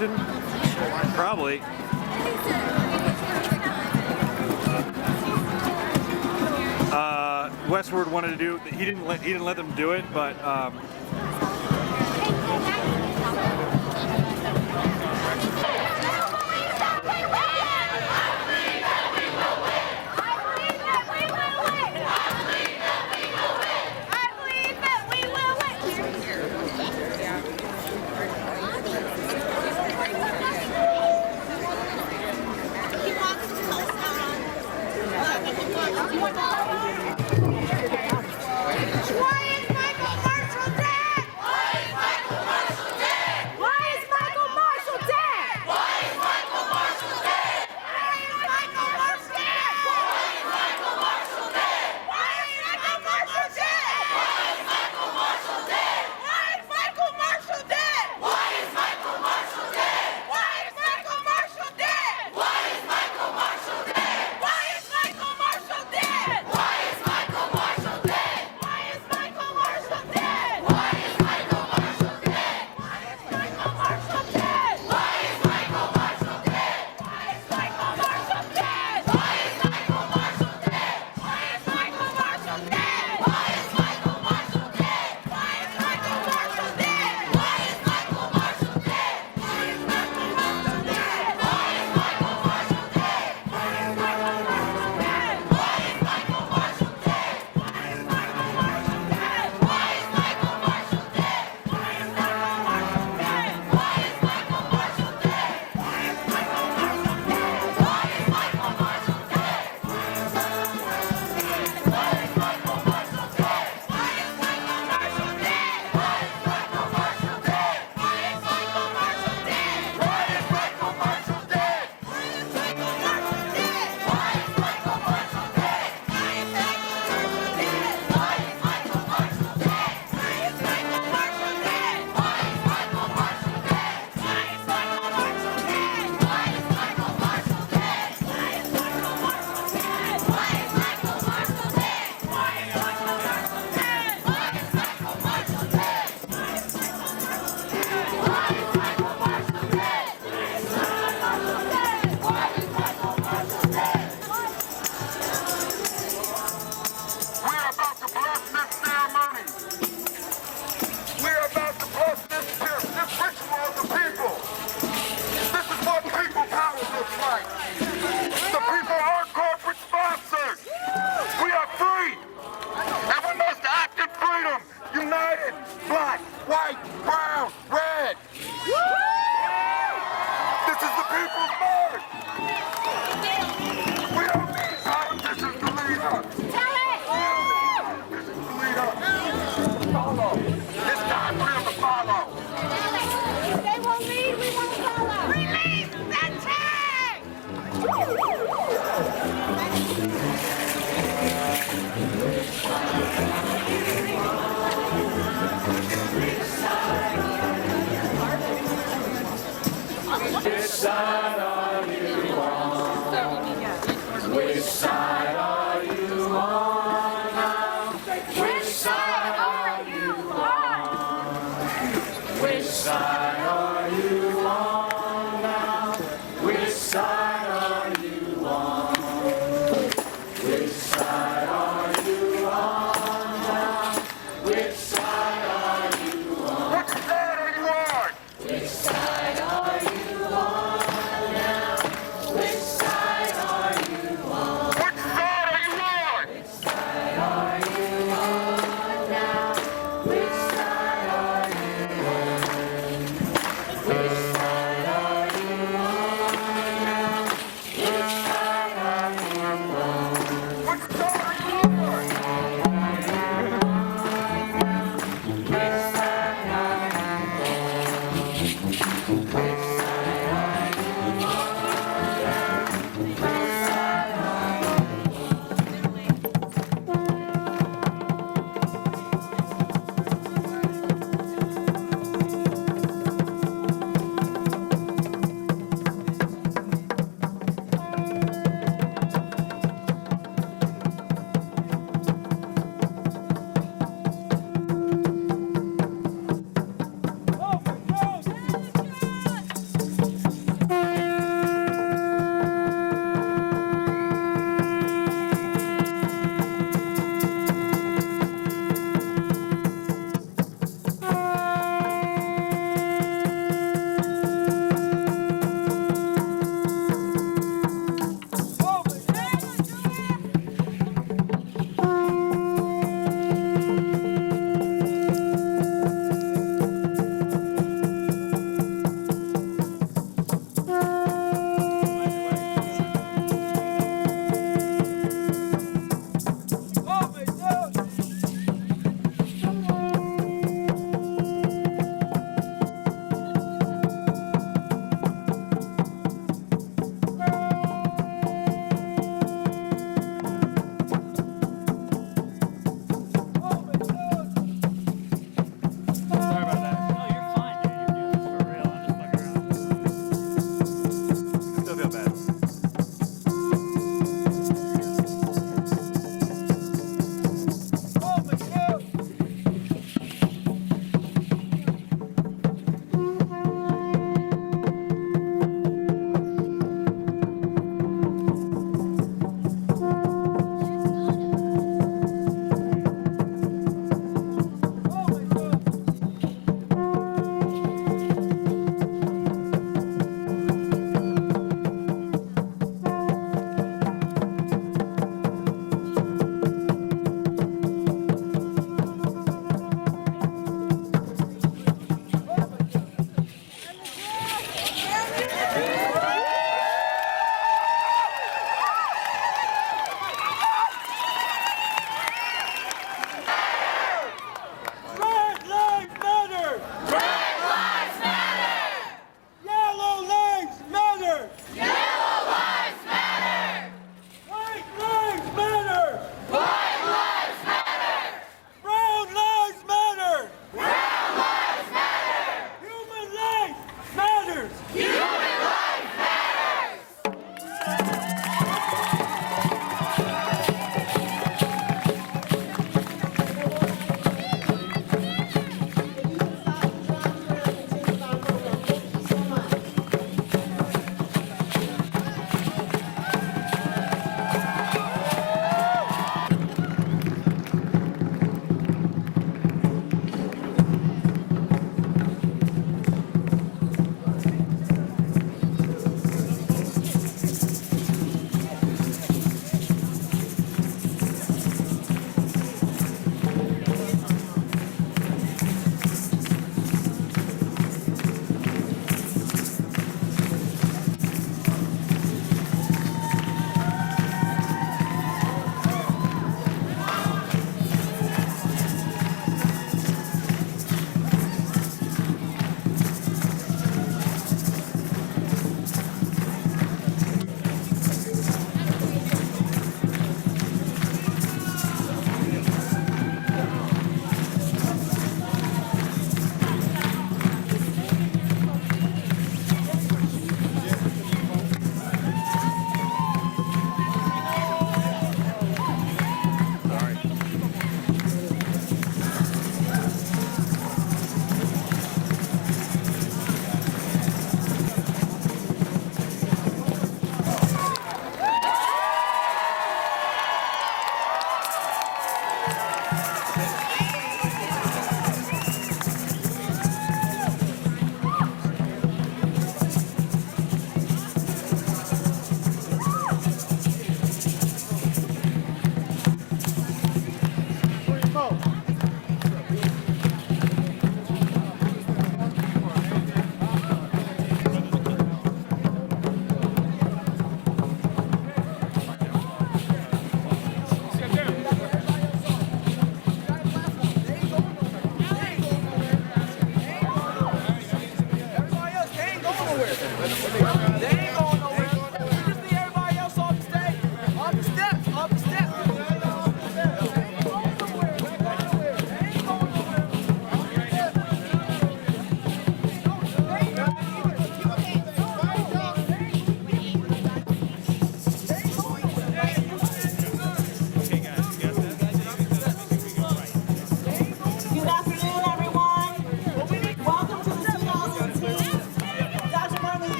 competition? Probably. Westward wanted to do. He didn't let them do it, but.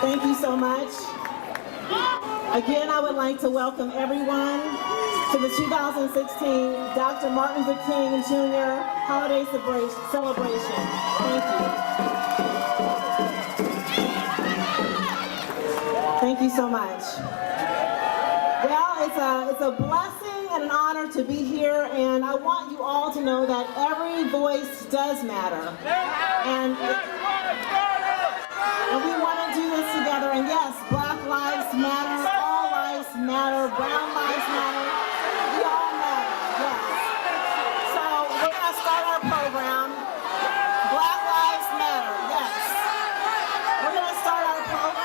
Thank you so much. Again, I would like to welcome everyone to the 2016 Dr. Martin Luther King Jr. Holiday Celebration. Thank you. Thank you so much. Well, it's a blessing and an honor to be here, and I want you all to know that every voice does matter. And we want to do this together. And yes, Black Lives Matter, all lives matter, brown lives matter, we all matter, yes. So we're going to start our program. Black Lives Matter, yes. We're going to start our program.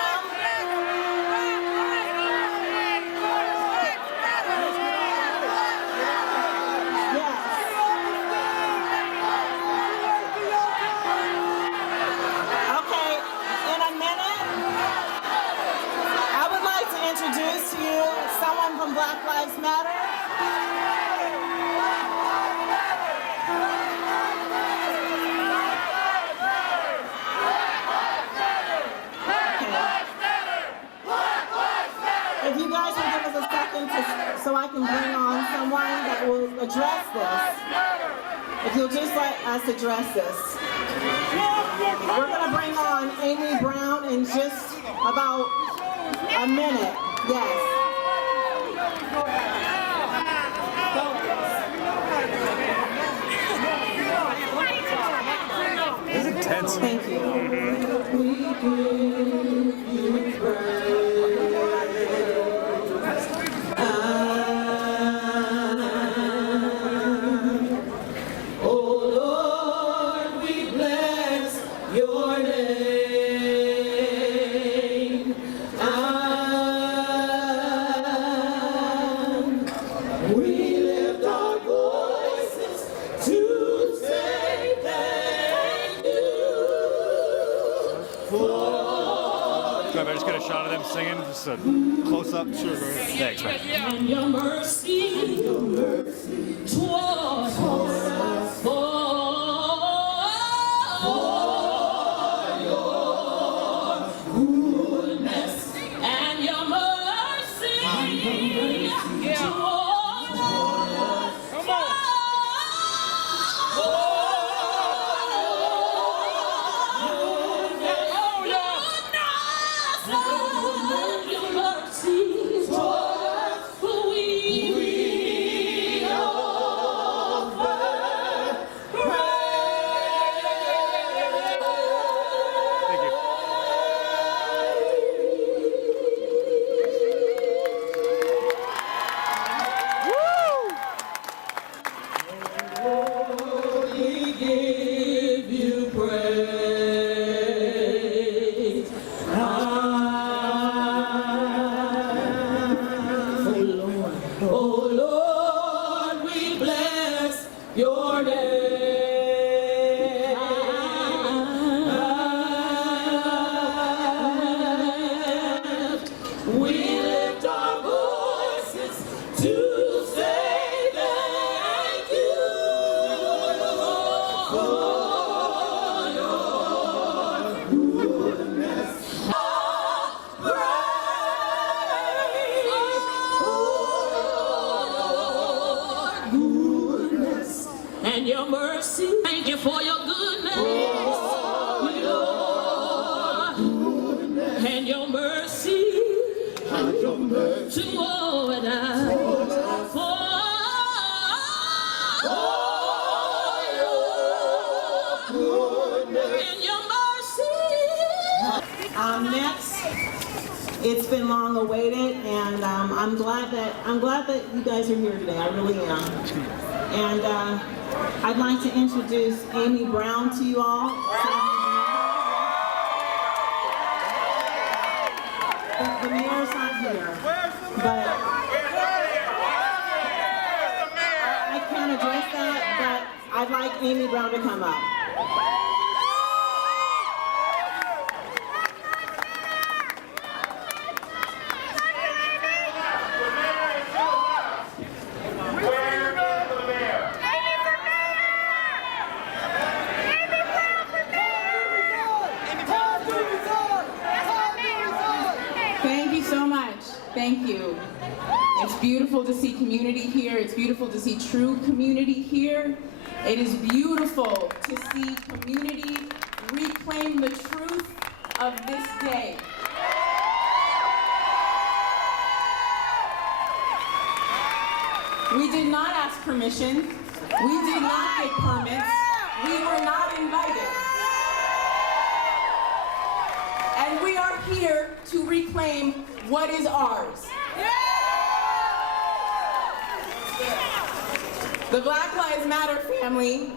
Introduce to you someone from Black Lives Matter. If you guys will give us a second so I can bring on someone that will address this. If you'll just let us address this. We're going to bring on Amy Brown in just about a minute. Yes. It's intense. Thank you. We give you praise. Oh Lord, we bless your name. I just get a shot of them singing, just a close up. Sure, thanks, man. And your mercy towards us, for your goodness and your mercy towards us. Come on. And your mercy, thank you for your goodness, Lord, and your mercy toward us, for your goodness and your mercy. Next, it's been long awaited, and I'm glad that you guys are here today. I really am. And I'd like to introduce Amy Brown to you all. The mayor's not here, but I can't address that, but I'd like Amy Brown to come up. Thank you. It's beautiful to see community here. It's beautiful to see true community here. It is beautiful to see community reclaim the truth of this day. We did not ask permission. We did not get permits. We were not invited. And we are here to reclaim what is ours. The Black Lives Matter family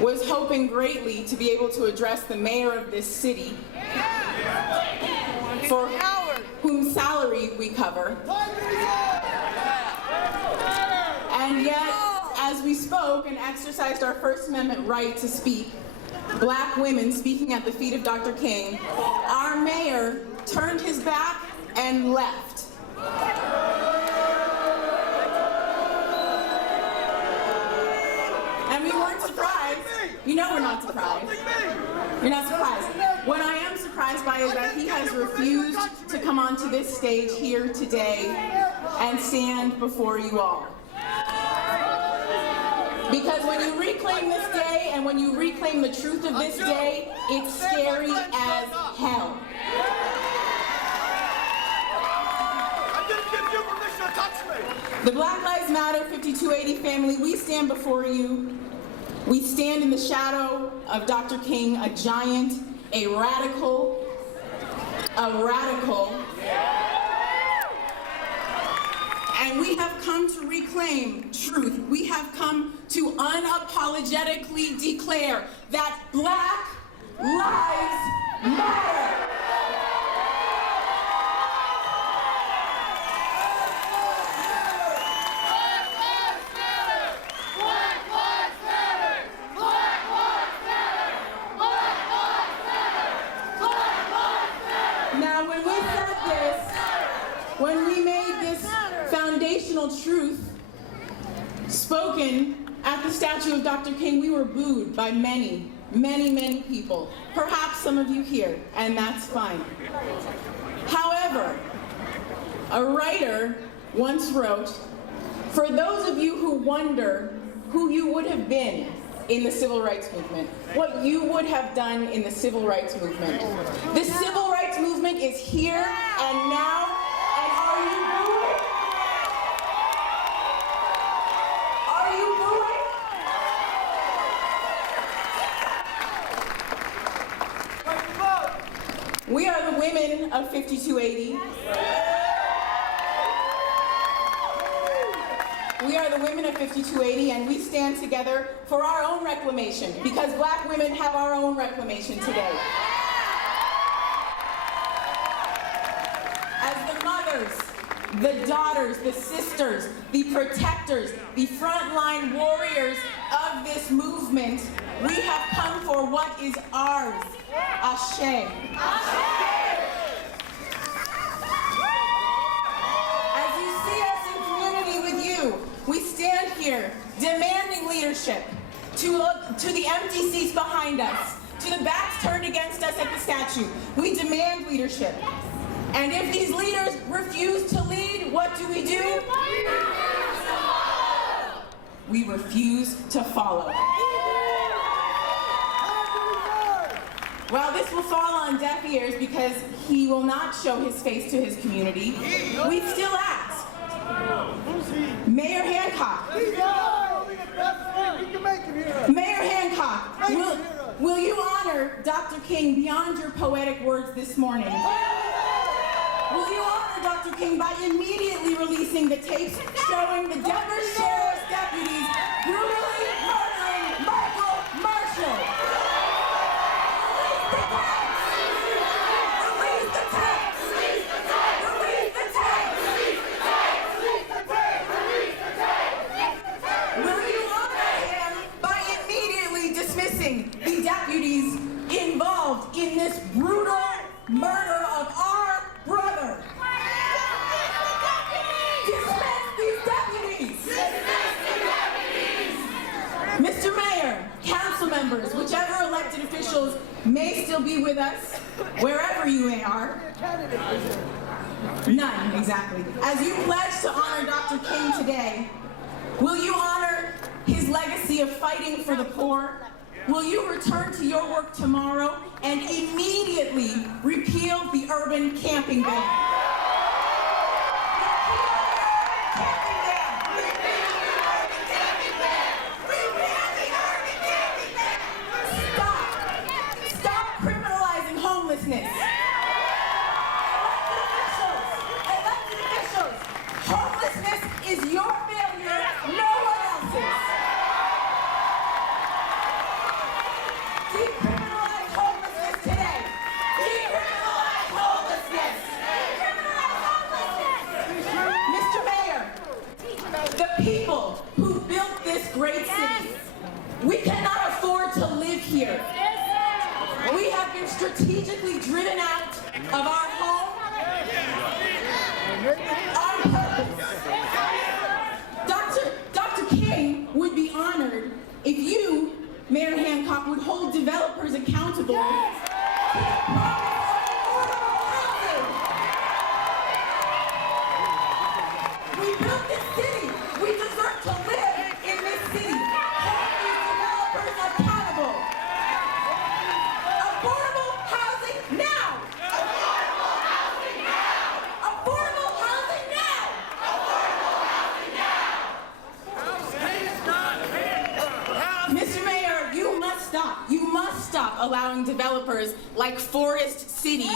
was hoping greatly to be able to address the mayor of this city, for whom salary we cover. And yet, as we spoke and exercised our First Amendment right to speak, Black women speaking at the feet of Dr. King, our mayor turned his back and left. And we weren't surprised. You know we're not surprised. You're not surprised. What I am surprised by is that he has refused to come onto this stage here today and stand before you all. Because when you reclaim this day and when you reclaim the truth of this day, it's scary as hell. I didn't give you permission to touch me. The Black Lives Matter 5280 family, we stand before you. We stand in the shadow of Dr. King, a giant, a radical. And we have come to reclaim truth. We have come to unapologetically declare that Black Lives Matter. Now, when we said this, when we made this foundational truth spoken at the statue of Dr. King, we were booed by many, many, many people. Perhaps some of you here, and that's fine. However, a writer once wrote, "For those of you who wonder who you would have been in the civil rights movement, what you would have done in the civil rights movement. The civil rights movement is here and now, and are you booing? Are you booing? We are the women of 5280. We are the women of 5280, and we stand together for our own reclamation, because Black women have our own reclamation today. As the mothers, the daughters, the sisters, the protectors, the frontline warriors of this movement, we have come for what is ours. Ashe. We stand here demanding leadership to the empty seats behind us, to the backs turned against us at the statue. We demand leadership. And if these leaders refuse to lead, what do? We refuse to follow. Well, this will fall on deaf ears because he will not show his face to his community. We still ask. Mayor Hancock. Mayor Hancock, will you honor Dr. King beyond your poetic words this morning? Will you honor Dr. King by immediately releasing the tapes showing the Denver Sheriff's deputies brutally murdering Michael Marshall? Release the tapes! Release the tapes! Release the tapes! Release the tapes! Will you honor him by immediately dismissing the deputies involved in this brutal murder of our brother? Dismiss these deputies! Dismiss the deputies! Mr. Mayor, council members, whichever elected officials may still be with us, wherever you are, None, exactly. As you pledge to honor Dr. King today, will you honor his legacy of fighting for the poor? Will you return to your work tomorrow and immediately repeal the urban camping ban? Stop criminalizing homelessness. Elected officials, homelessness is your failure, no one else's. Decriminalize homelessness today. Decriminalize homelessness. Decriminalize homelessness. Mr. Mayor, the people who built this great city, we cannot afford to live here. We have been strategically driven out of our home on purpose. Dr. King would be honored if you, Mayor Hancock, would hold developers accountable to the promise of affordable housing. We built this city. We deserve to live in this city. Hold these developers accountable. Affordable housing now. Affordable housing now. Affordable housing now. Mr. Mayor, you must stop. You must stop allowing developers like Forest City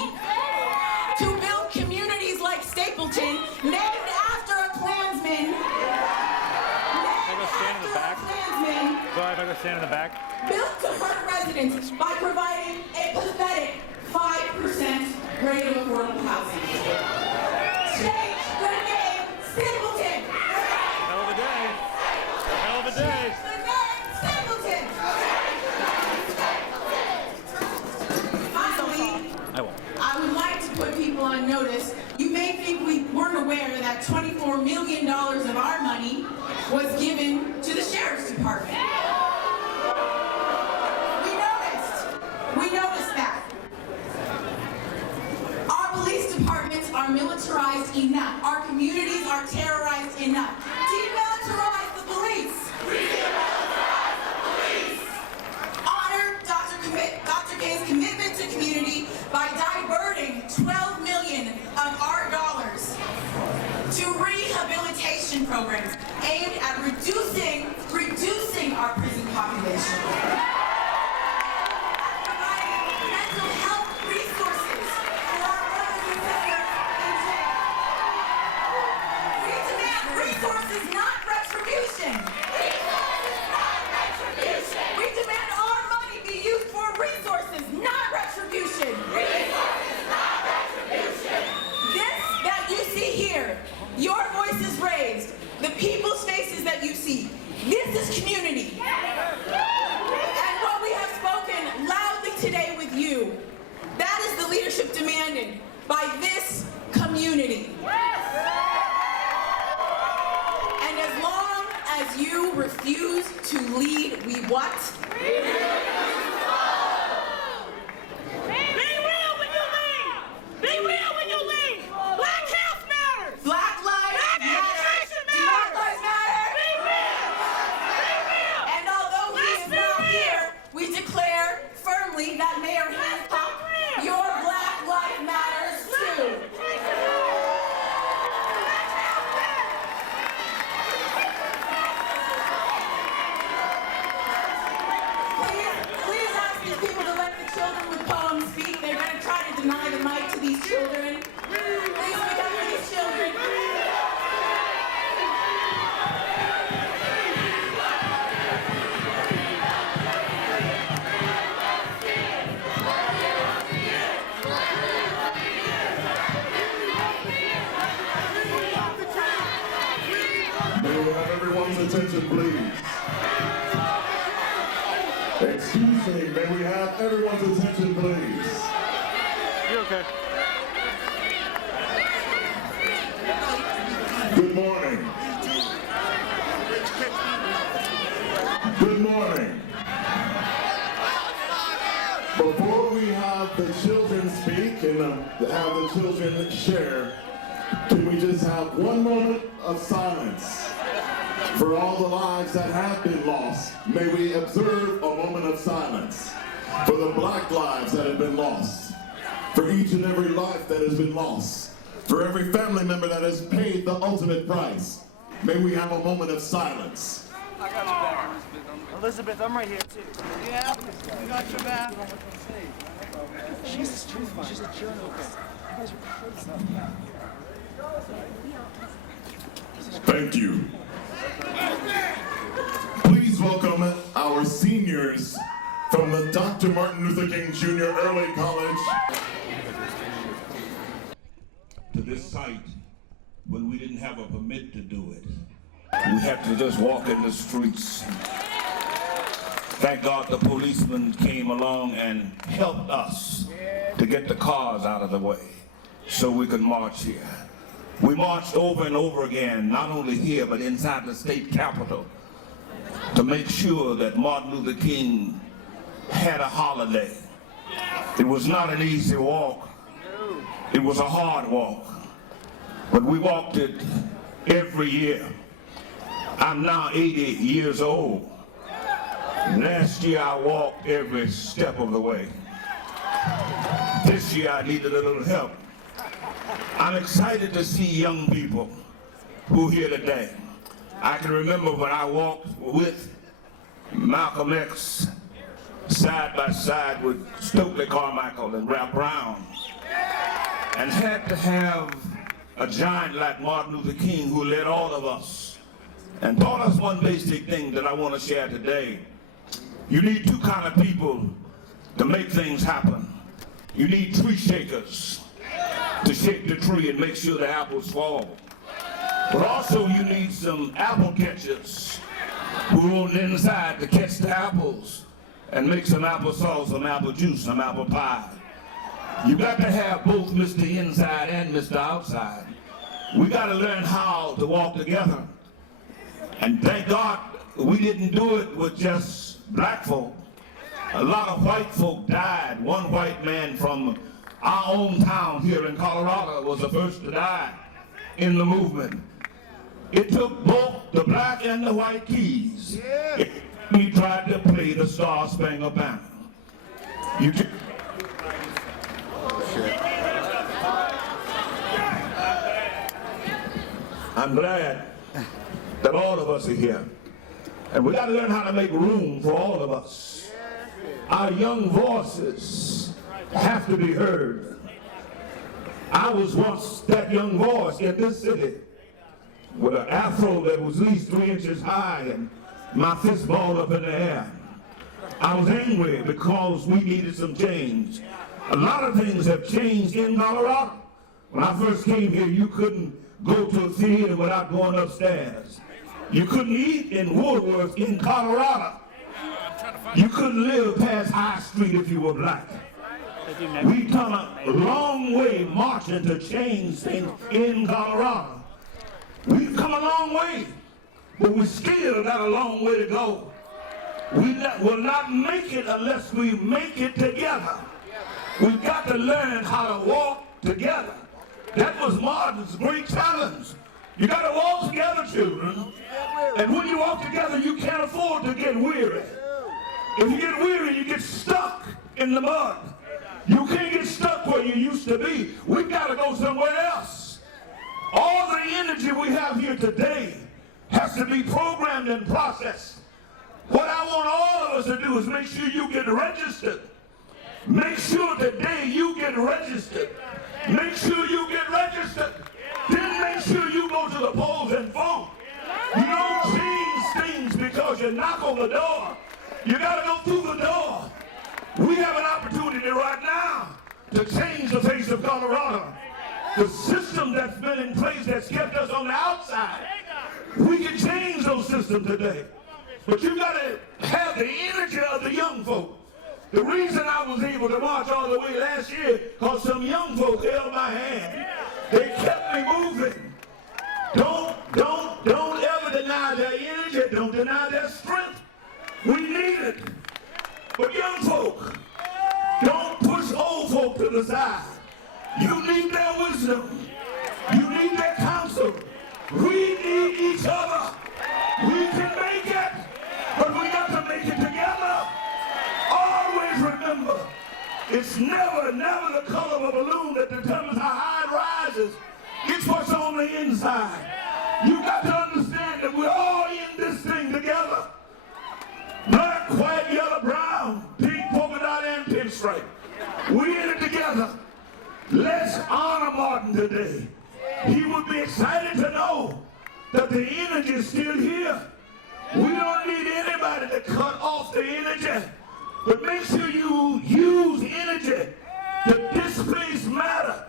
to build communities like Stapleton, named after a Klansman. Stand in the back. Sorry, if I go stand in the back. Built to hurt residents by providing a pathetic 5% rate of affordable housing. Change the name Stapleton. Hell of a day. Hell of a day. The name Stapleton. Finally, I won't. I would like to put people on notice. You may think we weren't aware that $24 million of our money was given to the Sheriff's Department. We noticed that. Our police departments are militarized enough. Our communities are terrorized enough. Demilitarize the police. Demilitarize the police. Honor Dr. King's commitment to community by diverting $12 million of our dollars to rehabilitation programs aimed at reducing our prison population. Providing mental health resources for our brothers and sisters in jail. We demand resources, not retribution. Resources, not retribution. We demand our money be used for resources, not retribution. Resources, not retribution. This that you see here, your voices raised, the people's faces that you see, this is community. And what we have spoken loudly today with you, that is the leadership demanded by this community. And as long as you refuse to lead, we what? Be real when you leave! Be real when you leave! Black health matters! Black lives matter. Do Black lives matter? Be real! Be real! And although he is not here, we declare firmly that Mayor Hancock, your Black life matters too. Please ask these people to let the children with poems speak. They're going to try to deny the mic to these children. Please speak up for these children. May we have everyone's attention, please? Excuse me, may we have everyone's attention, please? You're okay. Good morning. Good morning. Before we have the children speak and have the children share, Can we just have one moment of silence for all the lives that have been lost? May we observe a moment of silence for the black lives that have been lost, for each and every life that has been lost, for every family member that has paid the ultimate price. May we have a moment of silence. I got your back, Elizabeth, I'm right here too. Yeah, I got your back. She's a journalist. You guys are crazy. Thank you. Please welcome our seniors from the Dr. Martin Luther King Jr. Early College. To this site when we didn't have a permit to do it. We had to just walk in the streets. Thank God the policemen came along and helped us to get the cars out of the way so we could march here. We marched over and over again, not only here, but inside the state capitol, to make sure that Martin Luther King had a holiday. It was not an easy walk. It was a hard walk. But we walked it every year. I'm now 80 years old. Last year I walked every step of the way. This year I needed a little help. I'm excited to see young people who are here today. I can remember when I walked with Malcolm X side by side with Stokely Carmichael and Ralph Brown, and had to have a giant like Martin Luther King who led all of us and taught us one basic thing that I want to share today. You need two kind of people to make things happen. You need tree shakers to shake the tree and make sure the apples fall. But also you need some apple catchers who are on the inside to catch the apples and make some applesauce, some apple juice, some apple pie. You got to have both Mr. Inside and Mr. Outside. We got to learn how to walk together. And thank God we didn't do it with just black folk. A lot of white folk died. One white man from our own town here in Colorado was the first to die in the movement. It took both the black and the white keys. We tried to play the Star Spangled Banner. I'm glad that all of us are here. And we got to learn how to make room for all of us. Our young voices have to be heard. I was once that young voice in this city with an afro that was at least 3 inches high and my fist balled up in the air. I was angry because we needed some change. A lot of things have changed in Colorado. When I first came here, you couldn't go to a theater without going upstairs. You couldn't eat in Woolworth in Colorado. You couldn't live past High Street if you were black. We've come a long way marching to change things in Colorado. We've come a long way, but we still got a long way to go. We will not make it unless we make it together. We've got to learn how to walk together. That was Martin's great challenge. You got to walk together, children. And when you walk together, you can't afford to get weary. If you get weary, you get stuck in the mud. You can't get stuck where you used to be. We've got to go somewhere else. All the energy we have here today has to be programmed and processed. What I want all of us to do is make sure you get registered. Make sure today you get registered. Make sure you get registered. Then make sure you go to the polls and vote. You don't change things because you knock on the door. You got to go through the door. We have an opportunity right now to change the face of Colorado. The system that's been in place that's kept us on the outside, we can change those systems today. But you got to have the energy of the young folk. The reason I was able to march all the way last year, because some young folk held my hand. They kept me moving. Don't ever deny their energy. Don't deny their strength. We need it. But young folk, don't push old folk to the side. You need their wisdom. You need their counsel. We need each other. We can make it, but we got to make it together. Always remember, it's never the color of a balloon that determines how high it rises. It's what's on the inside. You got to understand that we're all in this thing together. Black, white, yellow, brown, pink, polka dot, and pinstripe. We're in it together. Let's honor Martin today. He would be excited to know that the energy is still here. We don't need anybody to cut off the energy, but make sure you use energy to displace matter.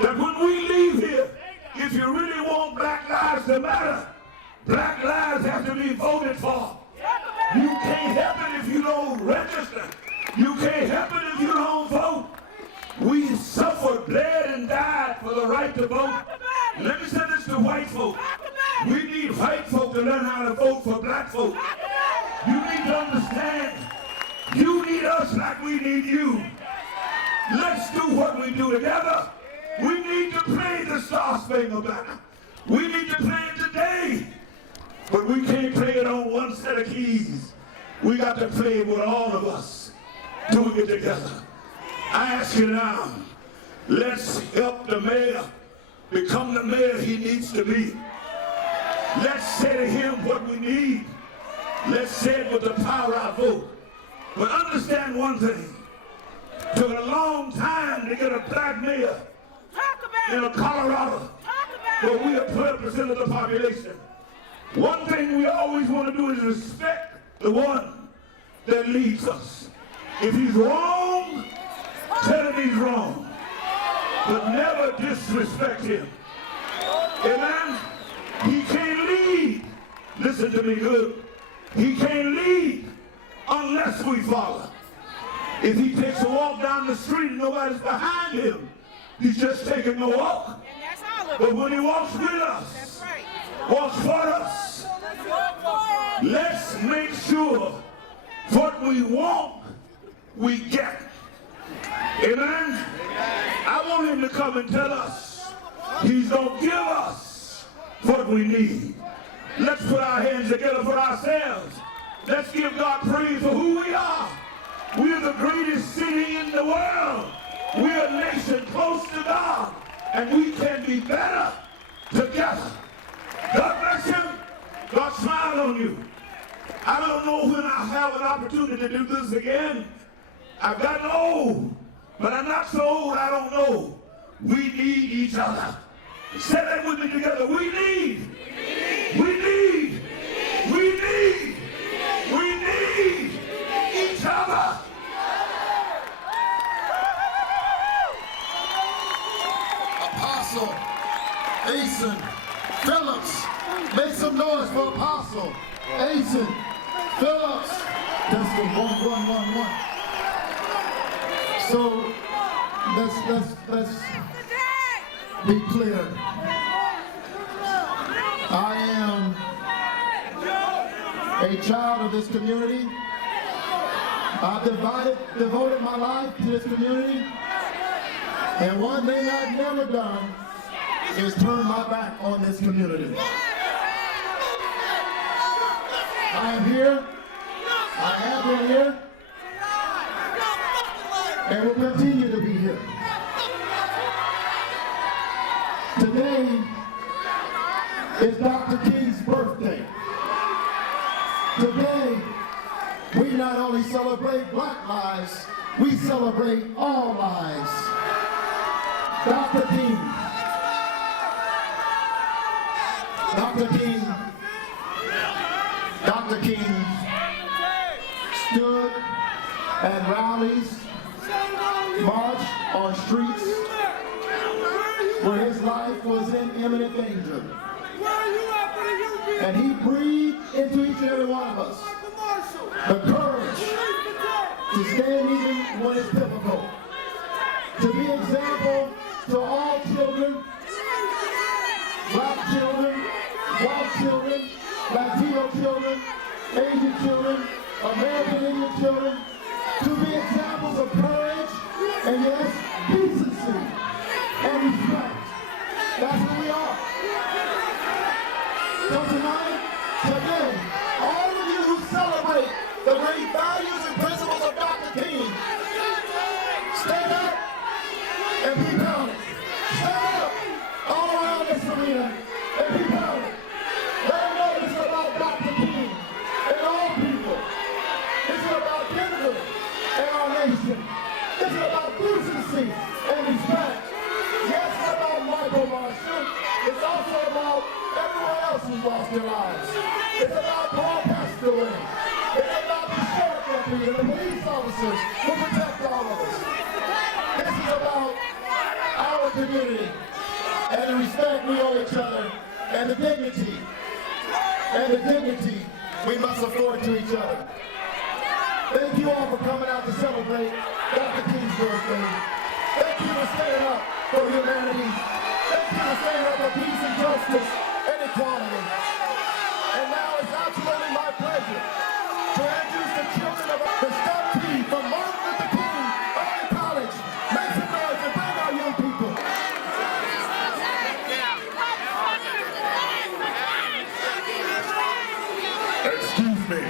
That when we leave here, if you really want black lives to matter, black lives have to be voted for. You can't help it if you don't register. You can't help it if you don't vote. We suffered, bled, and died for the right to vote. Let me say this to white folk. We need white folk to learn how to vote for black folk. You need to understand, you need us like we need you. Let's do what we do together. We need to play the Star Spangled Banner. We need to play it today. But we can't play it on one set of keys. We got to play it with all of us doing it together. I ask you now, let's help the mayor become the mayor he needs to be. Let's say to him what we need. Let's say it with the power of our vote. But understand one thing. It took a long time to get a black mayor in Colorado, where we are 12% of the population. One thing we always want to do is respect the one that leads us. If he's wrong, tell him he's wrong, but never disrespect him. Amen? He can't lead. Listen to me good. He can't lead unless we follow. If he takes a walk down the street and nobody's behind him, he's just taking a walk. But when he walks with us, walks for us, let's make sure what we want, we get. Amen? I want him to come and tell us he's going to give us what we need. Let's put our hands together for ourselves. Let's give God praise for who we are. We're the greatest city in the world. We're a nation close to God, and we can be better together. God bless you. God smile on you. I don't know when I'll have an opportunity to do this again. I've gotten old, but I'm not so old I don't know. We need each other. Say that with me together. We need each other. Apostle Asen Phillips. Make some noise for Apostle Asen Phillips. Testing 1, 1, 1, 1. So let's be clear. I am a child of this community. I've devoted my life to this community. And one thing I've never done is turn my back on this community. I am here. I have been here. And will continue to be here. Today is Dr. King's birthday. Today, we not only celebrate black lives, we celebrate all lives. Dr. King stood at rallies, marched on streets where his life was in imminent danger. And he breathed into each and every one of us the courage to stand even when it's difficult, to be example to all children, black children, white children, Latino children, Asian children, American Indian children, to be examples of courage and yes, decency and respect. That's who we are. and be pounded. Stand up all around this arena and be pounded. Let them know this is about Dr. King and all people. This is about Denver and our nation. This is about decency and respect. Yes, it's about Michael Marshall. It's also about everyone else who's lost their lives. It's about Paul Pastor. It's about the sheriff deputies and the police officers who protect all of us. This is about our community and the respect we owe each other and the dignity we must afford to each other. Thank you all for coming out to celebrate Dr. King's birthday. Thank you for standing up for humanity. Thank you for standing up for peace and justice and equality. And now it's absolutely my pleasure to introduce the children of the step team from Martin Luther King Early College. Make some noise and bring our young people. Excuse me.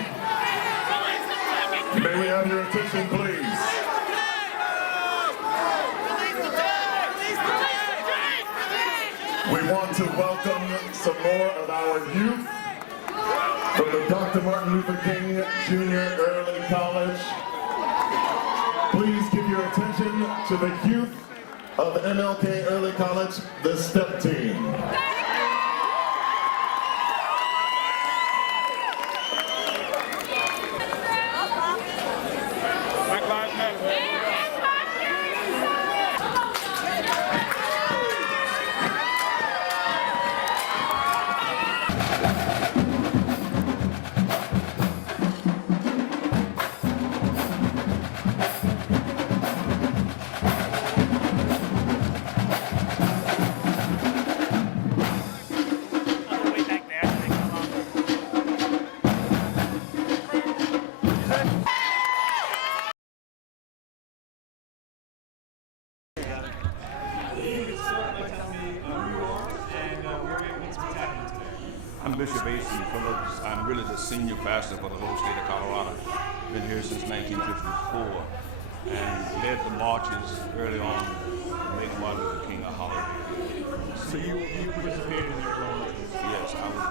May we have your attention, please? We want to welcome some more of our youth from the Dr. Martin Luther King Jr. Early College. Please give your attention to the youth of MLK Early College, the STEP team. I'm Bishop A.C. Phillips. I'm really the senior pastor for the whole state of Colorado. Been here since 1954 and led the marches early on to make Martin Luther King a holiday. So you participated in your own? Yes, I was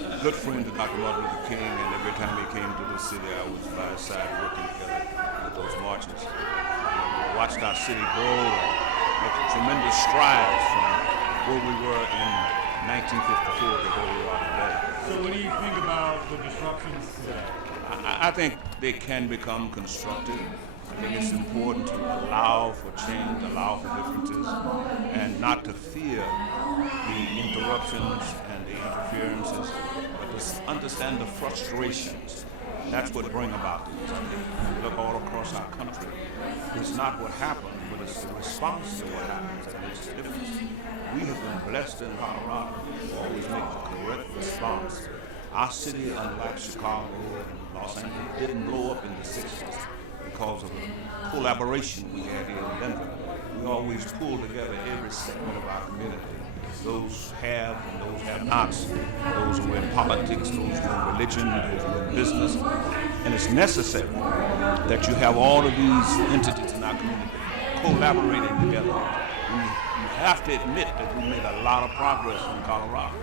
a good friend to Dr. Martin Luther King, and every time he came to the city, I was by his side working together with those marches. We watched our city grow and make tremendous strides from where we were in 1954 to where we are today. So what do you think about the disruptions today? I think they can become constructive. I think it's important to allow for change, allow for differences, and not to fear the interruptions and the interferences, but to understand the frustrations. That's what bring about these. If you look all across our country, it's not what happens, but it's the response to what happens that makes the difference. We have been blessed in Colorado to always make the correct response. Our city, unlike Chicago and Los Angeles, didn't blow up in the 60s because of the collaboration we had here in Denver. We always pulled together every segment of our community. Those have and those have-nots, those who are in politics, those who are in religion, those who are in business. And it's necessary that you have all of these entities in our community collaborating together. You have to admit that we made a lot of progress in Colorado.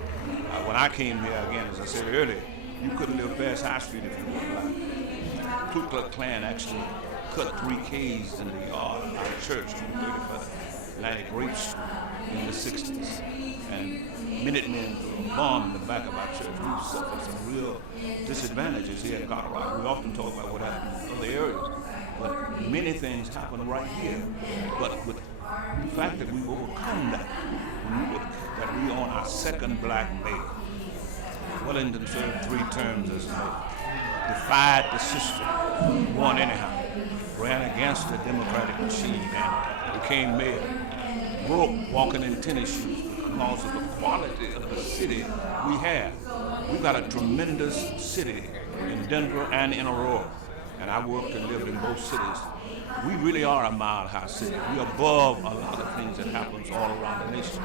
When I came here, again, as I said earlier, you couldn't live past High Street if you were black. Ku Klux Klan actually cut 3 Ks in the yard of our church on 35th, 90 Grape Street in the 60s. And Minutemen threw a bomb in the back of our church. We've suffered some real disadvantages here in Colorado. We often talk about what happened in other areas, but many things happen right here. But with the fact that we've overcome that, when you look that we on our second black mayor. Wellington served 3 terms as mayor, defied the system, won anyhow, ran against the Democratic machine and became mayor, broke walking in tennis shoes because of the quality of the city we have. We've got a tremendous city in Denver and in Aurora, and I worked and lived in both cities. We really are a mile-high city. We're above a lot of things that happens all around the nation.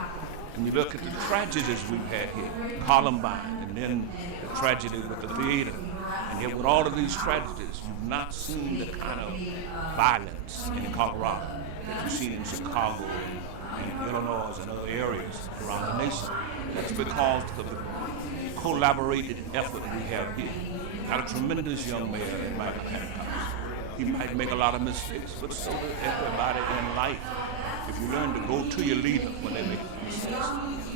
And you look at the tragedies we've had here, Columbine, and then the tragedy with the theater. And yet with all of these tragedies, you've not seen the kind of violence in Colorado that you've seen in Chicago and Illinois and other areas around the nation. That's because of the collaborated effort we have here. Got a tremendous young man in Michael Hancock. He might make a lot of mistakes, but so does everybody in life. If you learn to go to your leader when they make mistakes.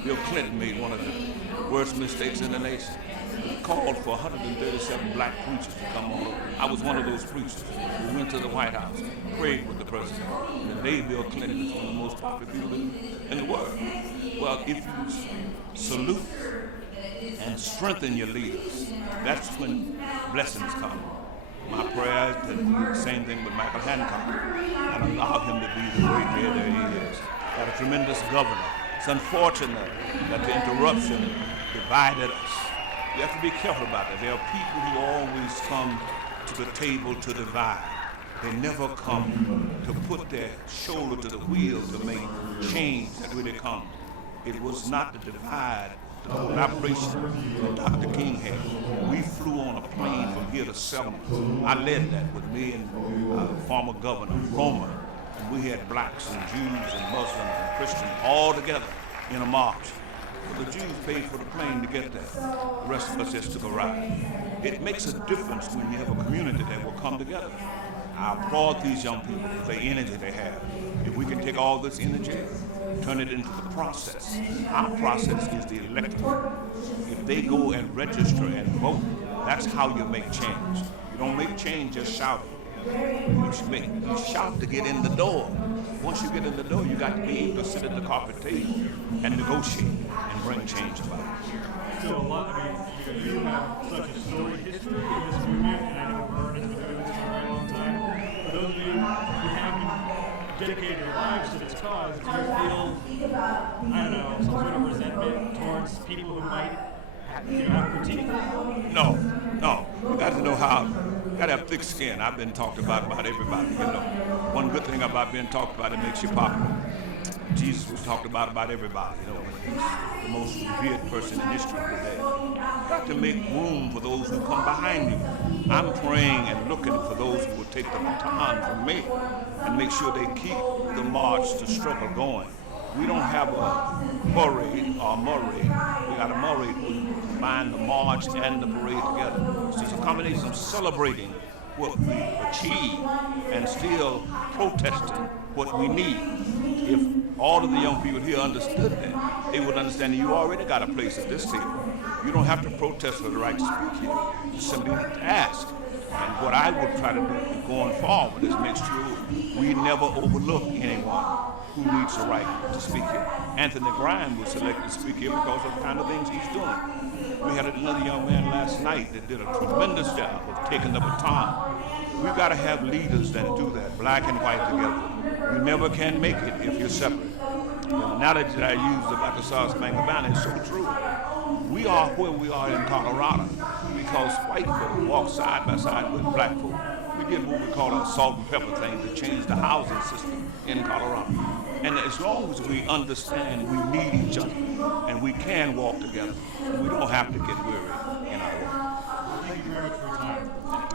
Bill Clinton made one of the worst mistakes in the nation. He called for 137 black preachers to come on. I was one of those preachers who went to the White House, prayed with the president. And today Bill Clinton is one of the most popular people in the world. Well, if you salute and strengthen your leaders, that's when blessings come. My prayer is to do the same thing with Michael Hancock and allow him to be the great man that he is. Got a tremendous governor. It's unfortunate that the interruption divided us. You have to be careful about that. There are people who always come to the table to divide. They never come to put their shoulder to the wheel to make change that really comes. It was not the divide, the collaboration that Dr. King had. We flew on a plane from here to Selma. I led that with me and former Governor Romer. And we had blacks and Jews and Muslims and Christians all together in a march. But the Jews paid for the plane to get there. The rest of us just took a ride. It makes a difference when you have a community that will come together. I applaud these young people for the energy they have. If we can take all this energy, turn it into the process. Our process is the electorate. If they go and register and vote, that's how you make change. You don't make change just shouting. You shout to get in the door. Once you get in the door, you got to be able to sit at the carpet table and negotiate and bring change about. So a lot, you have such a storied history in this movement, and I know Vern has been doing this for a very long time. For those of you who haven't dedicated your lives to this cause, do you feel, I don't know, some sort of resentment towards people who might have critique? No. You got to know how, you got to have thick skin. I've been talked about everybody, you know. One good thing about being talked about, it makes you popular. Jesus was talked about everybody, you know. He's the most revered person in history today. You got to make room for those who come behind you. I'm praying and looking for those who will take the baton from me and make sure they keep the march to struggle going. We don't have a parade or a Marade. We got a Marade who combine the march and the parade together. It's just a combination of celebrating what we achieve and still protesting what we need. If all of the young people here understood that, they would understand that you already got a place at this table. You don't have to protest for the right to speak here. You simply have to ask. And what I would try to do going forward is make sure we never overlook anyone who needs the right to speak here. Anthony Bryan was selected to speak here because of the kind of things he's doing. We had another young man last night that did a tremendous job of taking the baton. We've got to have leaders that do that, black and white together. You never can make it if you're separate. The analogy that I used about the Stars Spangled Banner is so true. We are where we are in Colorado because white folk walk side by side with black folk. We did what we call a salt and pepper thing to change the housing system in Colorado. And as long as we understand we need each other and we can walk together, we don't have to get weary.